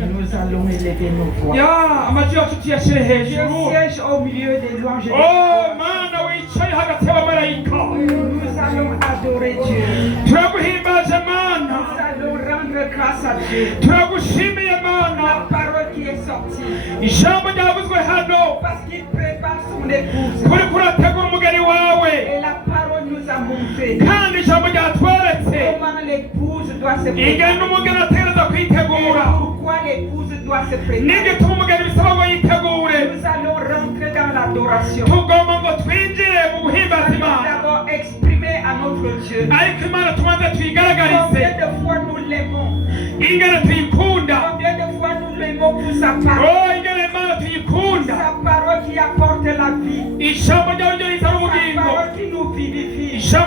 Nous allons élever nos voix. Je siège au milieu des louanges. Nous allons adorer Dieu. Nous allons rendre grâce à Dieu. La parole qui est sortie. Parce qu'il prépare son épouse. Et la parole nous a montré comment l'épouse doit se préparer. Pourquoi l'épouse doit se préparer. Nous allons rentrer dans l'adoration. Nous allons d'abord exprimer à notre Dieu combien de fois nous l'aimons. Combien de fois nous l'aimons pour sa parole. Sa parole qui apporte la vie. Sa parole qui nous vivifie. Sa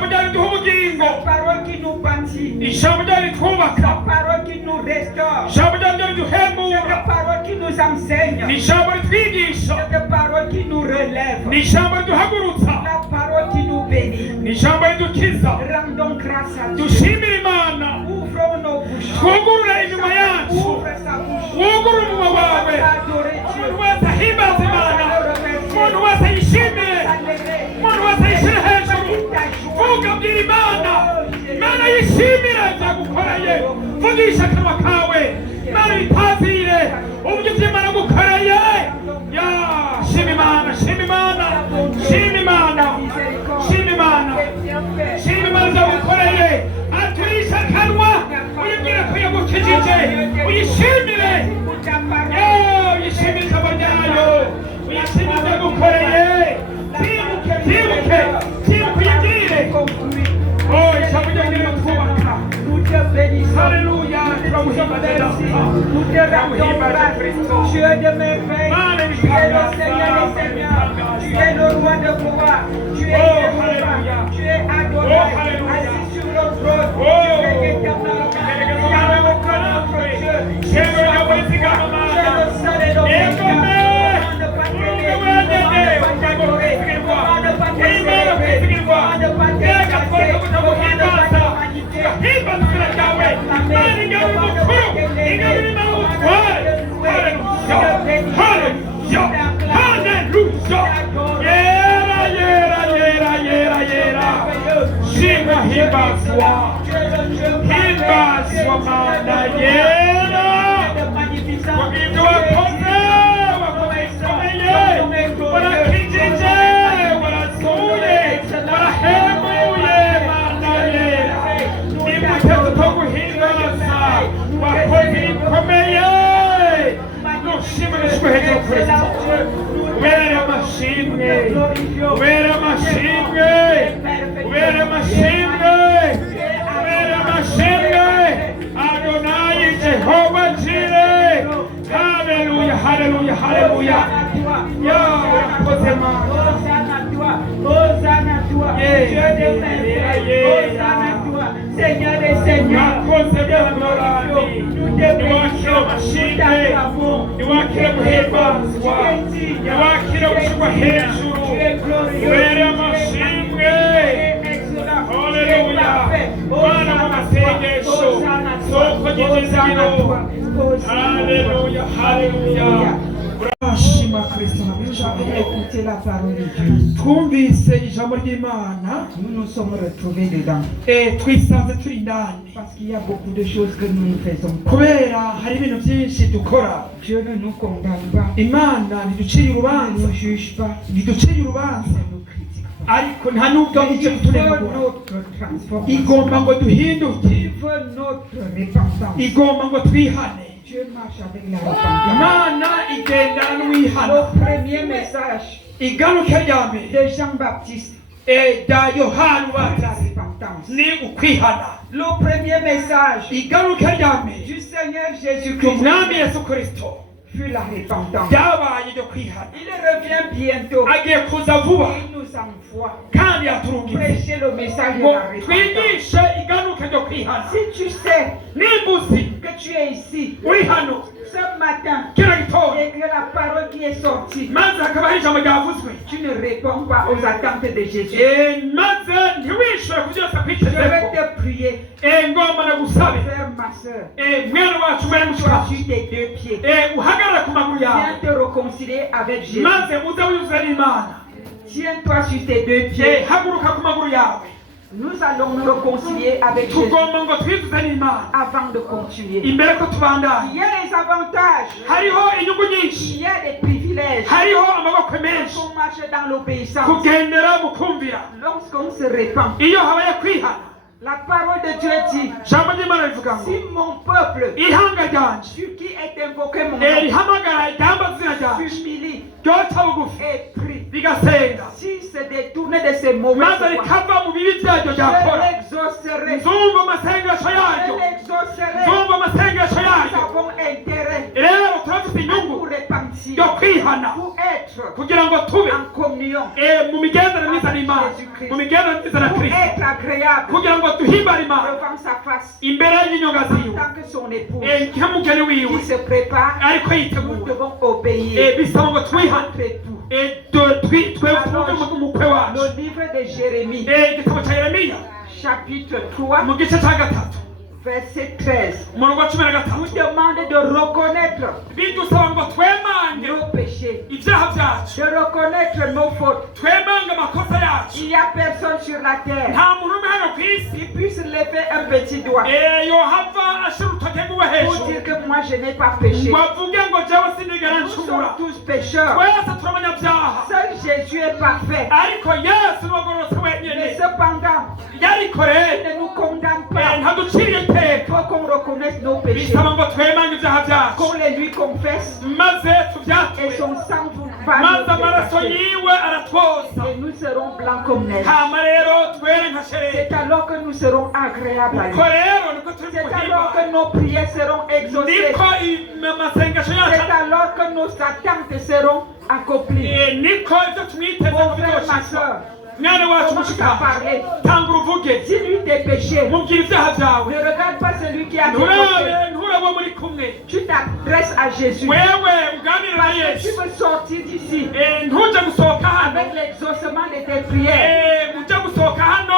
parole qui nous bâtit. Sa parole qui nous restaure. Cette parole qui nous enseigne. Cette parole qui nous relève. La parole qui nous bénit. Rendons grâce à Dieu. Ouvrons nos bouches. Ouvre sa bouche. Adorer Dieu. Alléluia, nous te rendons grâce. Tu es de merveille. Tu es le Seigneur des Seigneurs. Tu es le roi de pouvoir. Tu es Jéhovah. Tu es adoré. Assis sur le trône. Tu es éternel. Tu es notre Dieu. Tu es le seul et le Hallelujah, hallelujah. Hosanna toi, Dieu des merveilles. Hosanna toi, Seigneur des seigneurs. Nous te t'acclamons. Tu es digne. Tu es glorieux. Alléluia, alléluia. Nous avons écouté la parole de Dieu. Nous nous sommes retrouvés dedans. Parce qu'il y a beaucoup de choses que nous ne faisons pas. Dieu ne nous condamne pas. Il ne nous juge pas. Il ne nous critique pas. Il veut notre transformation. Il veut notre repentance. Dieu marche avec la repentance. Le premier message de Jean-Baptiste est la repentance. Le premier message du Seigneur Jésus-Christ fut la repentance. byabaye byo kwihana. Il revient bientôt. Agiye kuza vuba Il nous envoie kandi yaturungitse prêcher le message de ngo la repentance. twigishe iganuka ryo kwihana. Si tu sais nimba uzi que tu es ici uri hano ce matin kino gitondo et que la parole qui est sortie, maze hakaba hari ijambo ryavuzwe tu ne réponds pas aux attentes de Jésus. maze ntiwishure ku byose Je vais akwitezeko te prier, ngomba nagusabe frère, ma soeur. mwene wacu mwene Sois mushika sur tes deux pieds. uhagarare ku maguru yawe Viens te réconcilier avec Jésus. maze uze wiyuzuze n'imana. Tiens-toi sur tes deux pieds. haguruka ku maguru yawe. Nous allons nous réconcilier avec Jésus tugomba ngo twiyuzuze n'imana avant de continuer. imbere ko tubandanya. Il y a des avantages, hariho inyungu nyinshi, il y a des privilèges. hariho amaboko menshi Lorsqu'on marche dans l'obéissance, kugendera mu kumvira. lorsqu'on se répand, iyo habaye kwihana la parole de Dieu dit, ijambo ry'imana rivuga ngo si mon peuple, ihanga ryanje sur qui est invoqué mon nom, rihamagara ryambaza izina ryanje s'humilie ryoca bugufi et prie, rigasenga si se détourne de ses mauvaises maze voies, rikava mu bibi byaryo je ryakora, l'exaucerai. nzumva amasengesho Je yaryo, l'exaucerai. nzumva amasengesho Nous yaryo. avons intérêt rero turafite à nous inyungu repentir yo kwihana pour être kugira ngo tube en communion, mu migendere myiza n'imana, mu migendere myiza na pour kristo, être agréable kugira ngo duhimbare imana devant sa face, imbere y'inyonga en ziwe tant que son épouse nk'umugeni wiwe qui se prépare. ariko Nous yiteguye. devons obéir bisaba ngo à twihane notre époux. twumve umukwe wacu. Le livre de Jérémie, igitabo cya yeremiya chapitre 3, mu gice cya gatatu verset 13, umurongo wa 13 nous demande de reconnaître bidusaba ngo twemange nos péchés, ibyaha byacu, de reconnaître nos fautes. twemange amakosa yacu. Il n'y a personne sur la terre nta muntu umwe hano ku isi qui puisse lever un petit doigt yohava ashyira urutoke rwiwe pour hejuru dire que moi je n'ai pas péché. ngo avuge ngo jewe sinigera Nous sommes ncumura. tous pécheurs. twese turi abanyabyaha, Seul Jésus est parfait. ariko yesu niwagororotse wenyine. Mais cependant, yariko il rero ne nous condamne pas. ntaduciriye Il iteka, faut qu'on reconnaisse nos péchés, bisaba ngo twemange ibyaha byacu qu'on les lui confesse maze et tubyature, son sang va maze nous amaraso effacer. yiwe aratwoza, Et nous serons blancs comme neige. hama rero twere nka shereri. C'est alors que nous serons agréables à lui. uko rero niko turi C'est alors guhimba, que nos prières seront exaucées. niko amasengesho C'est yacu, alors que nos attentes seront accomplies. niko ibyo tumwiteze Mon ngo frère, ma bizoshitswa. soeur, mwana wacu commence à mushika, parler. tanga uruvuge, Dis-lui tes péchés. mubwire ibyaha byawe. Ne regarde pas celui qui a tes péchés. nturabe uwo muri kumwe, Tu t'adresses à Jésus. wewe uganire na Parce que tu yesu. veux sortir d'ici ntujye gusohoka hano, avec l'exaucement de tes prières. ujye gusohoka hano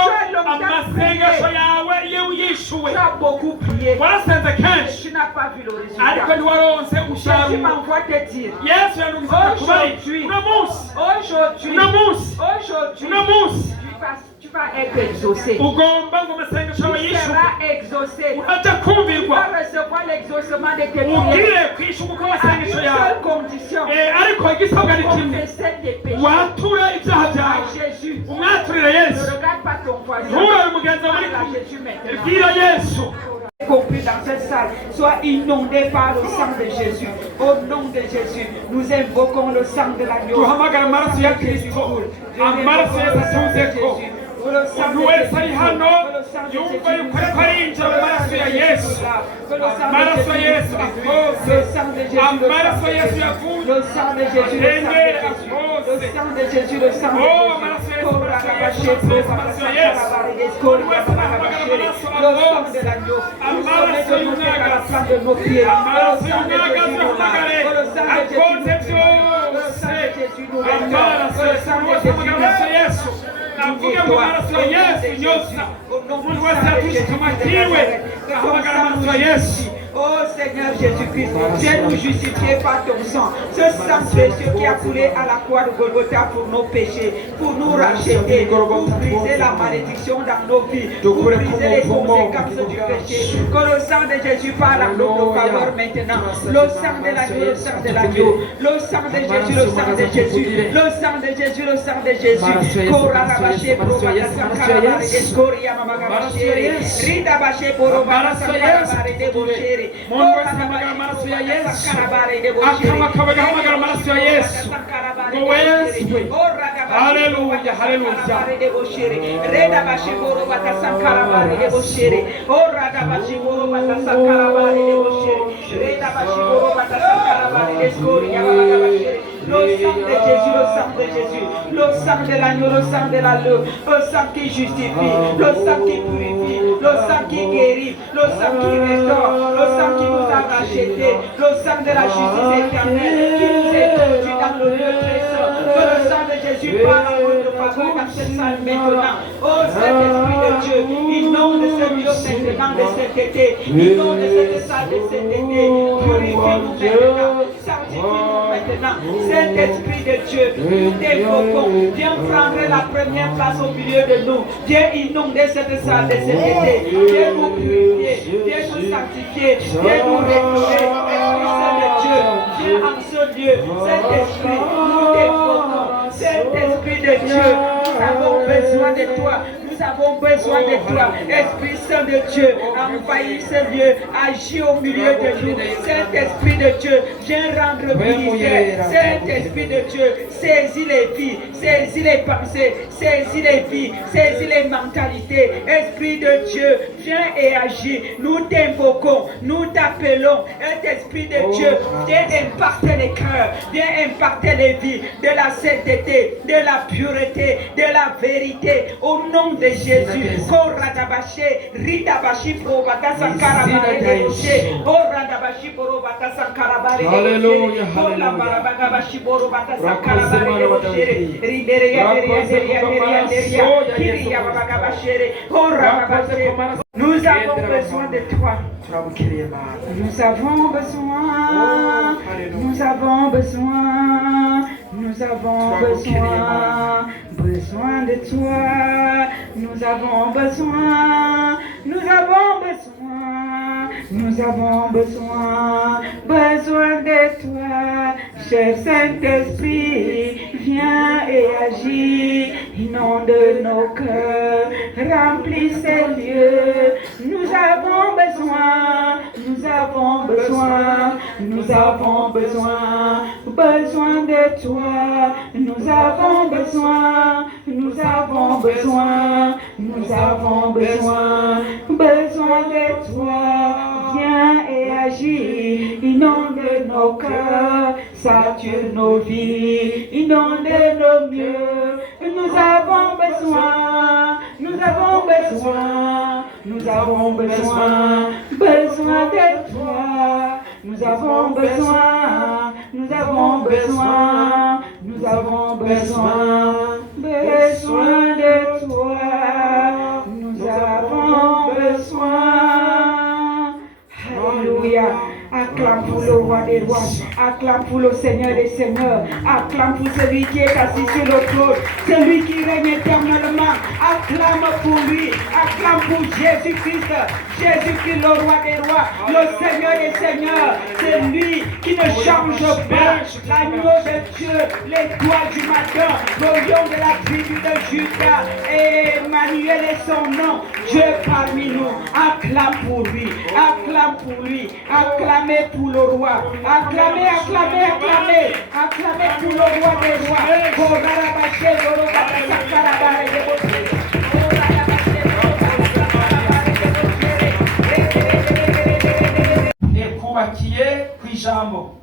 amasengesho yawe iyo yishuwe. Tu as beaucoup prié. warasenze Mais kenshi tu n'as pas vu le ariko résultat. ntiwaronse Jésus umusaruro. m'envoie te dire. yesu yanugisa kubari uno munsi, Aujourd'hui, uno munsi, aujourd'hui, uno munsi tu vas être exaucé. ugomba ngo amasengesho yawe Tu yishuwe, seras exaucé. urajya Tu kumvirwa, vas recevoir l'exaucement de tes prières. ugire kwishyurwa À une kw'amasengesho yawe. seule condition. ariko igisabwa ni kimwe, Confesser tes péchés wature ibyaha à byawe, Jésus. umwaturire Ne yesu, regarde pas ton voisin. nturabe mugenzi wawe Parle muri à kumwe, Jésus maintenant. bwira yesu. Compris dans cette salle, sois inondé par le sang de Jésus. Au nom de Jésus, nous invoquons le sang de l'agneau. duhamagara amaraso ya kristo, amaraso yesu atuzeko. umuntu wese ari hano yumva yuko ariko arinjira mu maraso ya yesu, amaraso ya yesu akoze, amaraso ya yesu yavuye Le sang de Jésus, le sang de arengera Jésus, le akoze. sang de Jésus, le sang de Oh, Jésus. amaraso ya yesu, amaraso ya yesu, amaraso ya yesu. Umuntu wese ahamagara amaraso Le sang akoze, de l'agneau. Nous sommes amaraso de nos têtes à la y'umwagazi, plante de nos pieds. amaraso Le sang de y'umwagazi Jésus nous lave. ahamagare Le sang de Jésus nous akoze purifie. Le sang de byose, Jésus nous amaraso restaure. ya Le yesu, sang de umuntu wese Jésus ahamagara amaraso ya nous yesu, navuge ngo amaraso ya yesu nyoza. Umuntu wese yatuye icyuma kiwe ahamagara amaraso ya yesu. Oh Seigneur Jésus-Christ, viens nous justifier par ton sang. Ce sang précieux qui a coulé à la croix de Golgotha pour nos péchés, pour nous racheter, pour briser la malédiction dans nos vies, pour briser les conséquences du péché. Que le sang de Jésus parle à notre faveur maintenant. Le sang de l'agneau, le sang de l'agneau, le sang de Jésus, le sang de Jésus, le sang de Jésus, le sang de Jésus. Kora rabaché pour Batasankarabare de Skoria Mamagabashere, Rida Baché pour Batasankarabare de Bochere. Umuntu wese ahamagara amaraso ya yesu, akanwa kawe gahamagara amaraso ya yesu, ngo wezwe. Haleluya, haleluya. Reda bashiboro batasankarabare de Bochere, Ora da bashiboro batasankarabare de Bochere, Reda bashiboro batasankarabare de Le sang de Jésus, le sang de Jésus, le sang de l'agneau, le sang de l'agneau, le sang qui justifie, le sang qui purifie, le sang qui guérit, le sang qui restaure, le sang qui nous a rachetés, le sang de la justice éternelle qui nous est conduit dans le lieu très saint. Que le sang de Jésus parle en notre faveur dans cette salle maintenant. Oh Saint-Esprit de Dieu, inonde ce lieu maintenant de cet été, inonde cette salle de cet été, purifie-nous maintenant, sanctifie-nous maintenant. Saint-Esprit de Dieu, nous t'invoquons, viens prendre la première place au milieu de nous, viens inonder cette salle de cet été, viens nous purifier, viens nous sanctifier, viens nous restaurer. Esprit Saint de Dieu, viens en ce lieu. Saint-Esprit, nous t'invoquons. Saint-Esprit de Dieu, nous avons besoin de toi. Nous avons besoin de toi. Esprit Saint de Dieu, envahis ce lieu, agis au milieu de nous. Saint-Esprit de Dieu, viens rendre ministère. Saint-Esprit de Dieu, saisis les vies, saisis les pensées, saisis les vies, saisis les mentalités. Esprit de Dieu, viens et agis. Nous t'invoquons, nous t'appelons. Esprit de Dieu, viens impacter les cœurs, viens impacter les vies de la sainteté, de la pureté, de la vérité. Au nom de Jésus, Koradabashi, Ridabashi, Probata Sankarabare, Koradabashi, Borobata Sankarabare, Alléluia, Koradabashi, Borobata Sankarabare, Rideria, Kiria, Babagabashi, Koradabashi. Nous avons besoin de toi. Nous avons besoin. Nous avons besoin. Nous avons besoin de toi. Nous avons besoin. Nous avons besoin. Nous avons besoin de toi. Cher Saint-Esprit, viens et agis. Inonde nos cœurs. Remplis ces lieux. Nous avons besoin. Nous avons besoin. Nous avons besoin de toi. Nous avons besoin. Nous avons besoin. Nous avons besoin de toi. Viens et agis. Inonde nos cœurs. Sature nos vies. Inonde nos mieux. Nous avons besoin. Nous avons besoin. Nous avons besoin de toi. Nous avons besoin. Nous avons besoin. Nous avons besoin de toi. Nous avons besoin. Alléluia. Acclame pour le roi des rois, acclame pour le Seigneur des seigneurs, acclame pour celui qui est assis sur le trône, celui qui règne éternellement, acclame pour lui, acclame pour Jésus-Christ, Jésus-Christ le roi des rois, le Seigneur des seigneurs, c'est lui qui ne change pas, l'agneau de Dieu, l'étoile du matin, le lion de la tribu de Juda, Emmanuel est son nom, Dieu parmi nous, acclame pour lui, acclame pour lui, acclamez pour le roi, acclamez pour le roi des rois.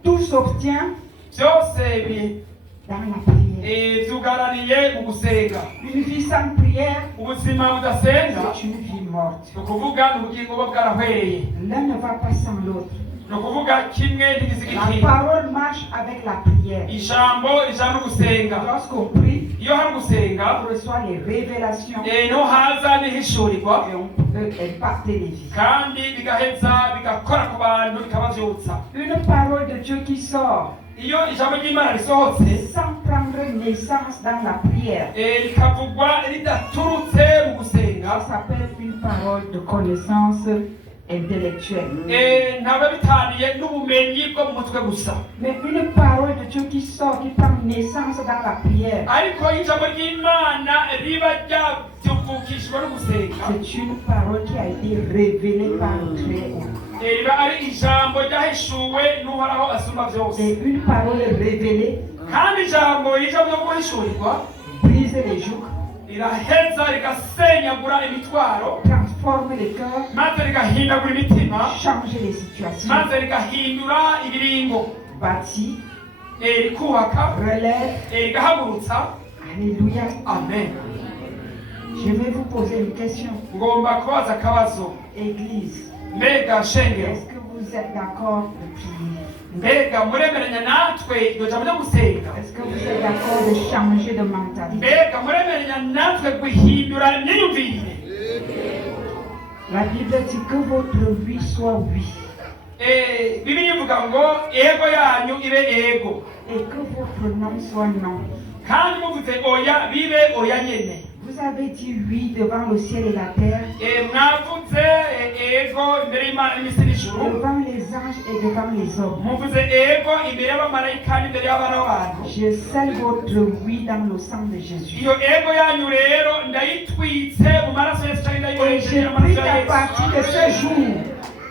Tout s'obtient dans la prière. Une vie sans prière, c'est une vie morte. L'un ne va pas sans l'autre. La parole marche avec la prière. Lorsqu'on prie, on reçoit les révélations et on peut impacter les vies. Une parole de Dieu qui sort sans prendre naissance dans la prière, ça s'appelle une parole de connaissance intellectuelle. Mais une parole de Dieu qui sort, qui prend naissance dans la prière, c'est une parole qui a été révélée par le Très-Haut. C'est une parole révélée, brise les jougs, transforme les cœurs, change les situations, bâtit, rikubaka, relève. rigahagurutsa. Alléluia. Amen. Je vais vous poser une question. Ngomba kubaza akabazo. Église, Mbega shengero, est-ce que vous êtes d'accord de prier? mbega muremeranya natwe iryo jambo ryo gusenga? Est-ce que vous êtes d'accord de changer de mentalité? Mbega muremeranya natwe guhindura imyiyumvire? La Bible dit que votre oui soit oui Bibiliya ivuga ngo ego yanyu ibe ego, et que votre non soit non. kandi muvuze oya bibe oya nyene. Vous avez dit oui devant le ciel et la terre, Mwavuze ego imbere y'Imana n'isi n'ijuru, devant les anges et devant les hommes. muvuze ego imbere y'abamarayika n'imbere y'abana b'abantu. Je scelle votre oui dans le sang de Jésus. Iyo ego yanyu rero ndayitwitse mu maraso ya Yesu cyangwa Et ndayikoresheje je amaraso prie ya qu'à Yesu. partir de ce jour,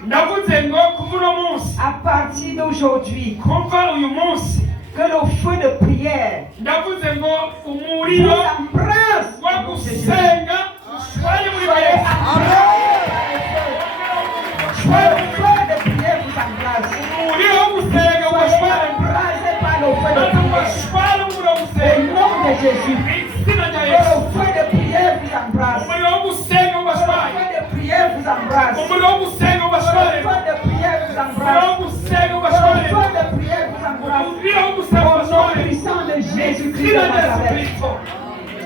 Ndavuze ngo kuva uno munsi, à partir d'aujourd'hui, kuva uyu munsi, que le feu de prière ndavuze ngo vous umuriro embrasse. wo gusenga ushwanye muri Soyez Yesu. embrassés par le feu. Le feu de prière vous embrasse. Umuriro wo gusenga Soyez ubashware, embrassés par le feu de maze prière. ubashware umuriro wo Au gusenga. nom de Jésus, Mw'izina rya que Yesu. le feu de prière vous embrasse. Umuriro wo gusenga Que le ubashware. feu de prière vous embrasse. Umuriro wo gusenga Que ubashware. le feu de prière vous Umuriro embrasse. wo gusenga Que le ubashware. feu de prière vous embrasse. Umuriro wo gusenga Au nom ubashware. puissant de Jésus-Christ Mw'izina de rya Yesu Nazareth. Kristo.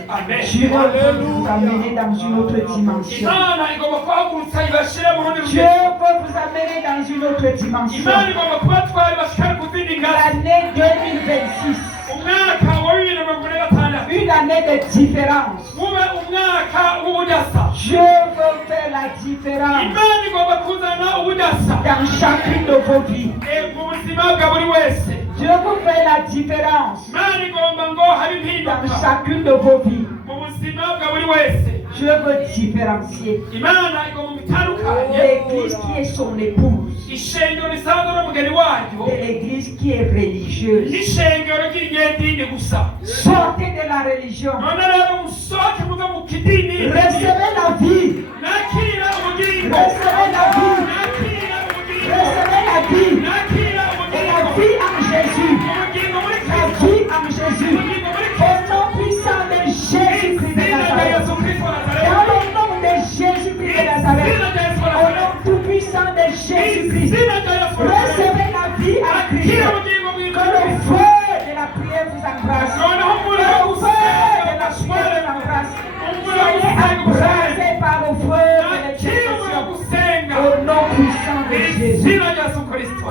Amen. Dieu veut vous amener dans une autre dimension. Imana igomba kuhagurutsa ibashire mu rundi Dieu rugendo. veut vous amener dans une autre dimension. Imana igomba kubatwara ibashikane ku zindi ngazi. L'année 2026, Umwaka wa 2026 une année de différence. ube umwaka w'ubudasa. Dieu veut faire la différence Imana igomba kuzana ubudasa dans chacune de vos vies. mu buzima bwa buri wese. Dieu veut faire la différence Imana igomba ngo habe dans impinduka chacune de vos vies. mu buzima bwa buri wese. Dieu veut différencier Imana igomba gutandukanye l'église qui est son épouse ishengero risanzwe n'umugeni waryo de l'église qui est religieuse. n'ishengero ry'ingendini gusa. Sortez de la religion. none rero musohoke muve mu kidini. Recevez la vie. nakira ubugingo. Recevez la vie. nakira ubugingo. Recevez la vie. nakira Et la ubugingo. vie en Jésus. ubugingo muri La Kristo. vie en Jésus. ubugingo muri Au Kristo. nom puissant de Jésus-Christ de izina rya Nazareth. Yesu Kristo wa Nazareti. Dans le nom de Jésus-Christ de Nazareth. izina rya Yesu wa Au nom Nazareti. tout puissant de Jésus-Christ. izina rya Yesu wa Nazareti. Recevez la vie en Christ. akira ubugingo Que le bw'Imana. feu de la prière vous embrasse. noneho Que umuriro wo le feu de gusenga la prière vous embrasse. umuriro wo Soyez gusenga embrassés par le feu de nakira umuriro wo l'intercession. gusenga Au nom puissant de Jésus. izina rya Yesu Kristo.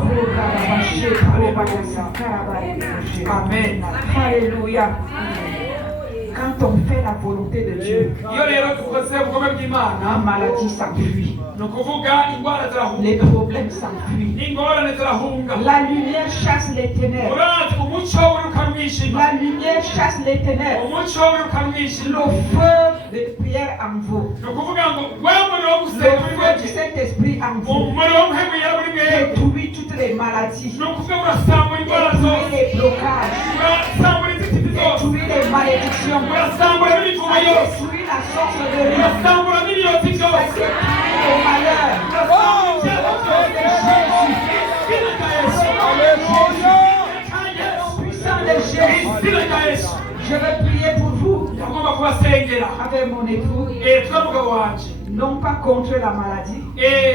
Amen. Alléluia. Quand on fait la volonté de Dieu, iyo rero dukoze ubugome la bw'Imana maladie s'enfuit, ni ukuvuga indwara les zirahunga problèmes s'enfuient. n'ingorane zirahunga. La lumière chasse les ténèbres. urazi umucyo wirukana umwijima. La lumière chasse les ténèbres. umucyo wirukana umwijima. Le feu de prière en vous. ni ukuvuga ngo we umuriro wo Le gusenga muri feu du mwebwe, Saint-Esprit en vous. umuriro w'umuhemu yera muri mwebwe, Détruit toutes les maladies. ni ukuvuga murasambura indwara Détruit zose, les blocages. murasambura inzitizi zose, Détruit les malédictions. murasambura n'imivumo yose, Détruit la sorcellerie. murasambura n'ibiyozi Ça byose, détruit le malheur. murasambura ibyago byose. izina rya Yesu. Puissant de Jésus. izina rya Yesu. Je vais prier pour vous agomba kubasengera avec mon époux, twe mugabo wanje non pas contre la maladie,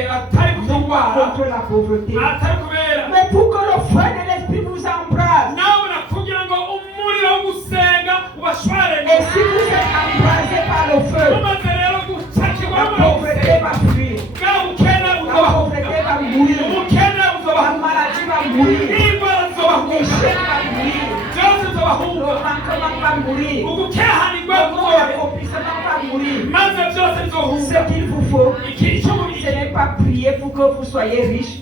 atari ku non pas ndwara, contre la pauvreté, atari kubera mais pour que le feu de l'Esprit vous embrasse. nawe kugira ngo umuriro wo gusenga ubashwarene. Et si vous êtes embrasé par le feu, umaze rero gucakirwa la n'umuriro wo pauvreté gusenga, va fuir, bwa bukene la buzobaho, pauvreté va mourir, ubukene la buzobaho, maladie va mourir, n'indwara zizobaho, l'échec va mourir, byose le bizobahunga, manquement va mourir, ugukehanirwa le kuzobaho, accomplissement va mourir. maze byose bizohunga. Ce qu'il vous faut, icyo ce n'est pas prier pour que vous soyez riche,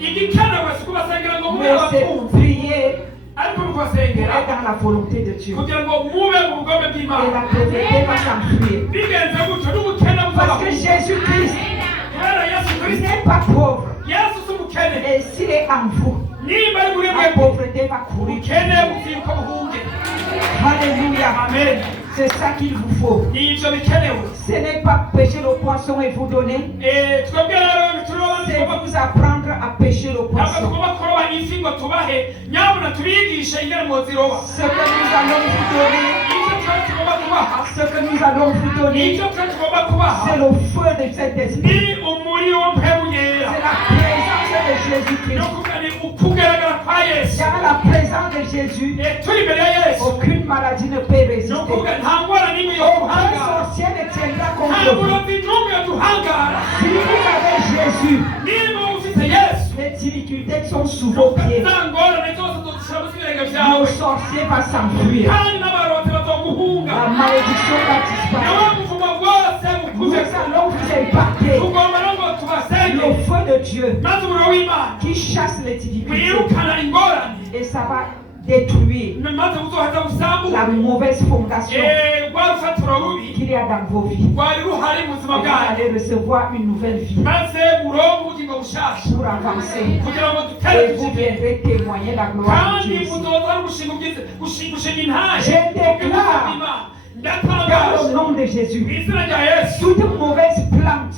igikenewe si kubasengera ngo mube mais c'est abatunzi, prier ariko pour mukubasengera être dans la volonté de Dieu. kugira ngo mube mu bugome Et bw'Imana. la pauvreté va s'enfuir. bigenze gutyo n'ubukene Parce buzobaho, que Jésus-Christ kubera Yesu il Kristo. n'est pas pauvre. Yesu si umukene, Et s'il est en vous, niba ari muri la mwebwe pauvreté va courir. ubukene buziruka buhunge. Alléluia. Amen. C'est ça qu'il vous faut. Nibyo bikenewe. Ce n'est pas pêcher le poisson et vous donner. Twebwe rero bituroba C'est tugomba vous apprendre à pêcher le ntabwo poisson. tugomba kuroba ifi ngo tubahe nyabuna tubigishe ingene muziroba Ce que nous allons vous donner, icyo twari tugomba kubaha ce que nous allons vous donner, icyo twari tugomba kubaha c'est le feu de cet esprit. ni umuriro wo mpemu yera C'est la présence de no Jésus-Christ. kuvuga ni ukugaragara kwa yesu Dans la présence de Jésus, turi imbere ya yesu aucune maladie ne peut no résister. kuvuga nta ngwara n'imwe yo Aucun guhangara sorcier ne tiendra nta contre vous. burozi n'umwe yo duhangara Si vous avez Jésus, niba ufite yesu les difficultés sont sous vos pieds. za ngorane zose zozishyira munsi y'ibirenge Le byawe sorcier va s'enfuir. kandi n'abarozi bazoguhunga La malédiction va disparaître. nawe muvumo bwose Nous bukuze allons vous épargner. tugomba no ngo tubasenge Le feu de Dieu maze umuriro w'imana qui chasse les difficultés. wirukana ingorane Et ça va détruire maze buzoheza busambure la mauvaise fondation rwa rufatiro rubi qu'il y a dans vos vies. rwari ruhari mu buzima Vous bwanyu allez recevoir une nouvelle vie maze muronke ubugingo bushasha pour avancer. kugira ngo dutere Et vous imbere viendrez témoigner la gloire de kandi Dieu ici. muzoza ari gushinga gushinga intahe Je déclare Imana. Dans ndatangaje le nom de Jésus, mu izina rya yesu toute mauvaise plante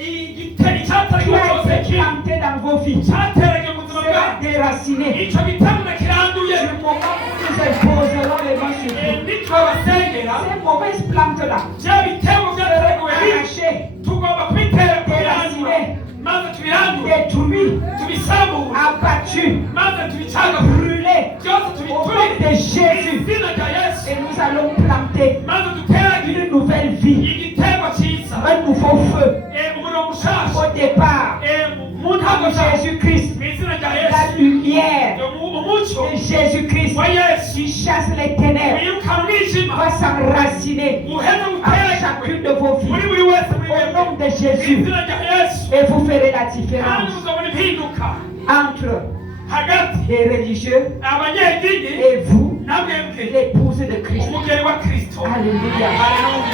igitero icyateraga qui a cyose été plantée dans vos vies cyateraga mu buzima sera bwanyu déracinée. icyo gitero kiranduye Du moment où nous imposerons les mains sur vous, nitwabasengera ces mauvaises plantes-là bya bitego byateraguwe arrachées, tugomba kubitera kubirandura maze tubirandure détruites, tubisambure abattues, maze tubicagagure brûlées byose au tubiturire nom de Jésus. izina rya yesu Et nous allons planter maze duteragire une nouvelle vie, igitego cyiza un nouveau feu. umuriro mushasha Au départ, mu ntango de Jésus-Christ, mu izina rya la yesu lumière umucyo de Jésus-Christ wa yesu qui chasse les ténèbres wirukana umwijima va s'enraciner uheze à guteragirwe chacune de vos muri vies. buri wese muri Au mwebwe nom de mu Jésus, izina rya yesu et vous ferez la kandi différence muzabona impinduka entre hagati les religieux abanyedini et vous, namwebwe l'épouse de Christ. umugeni wa kristo Alléluia. haleluya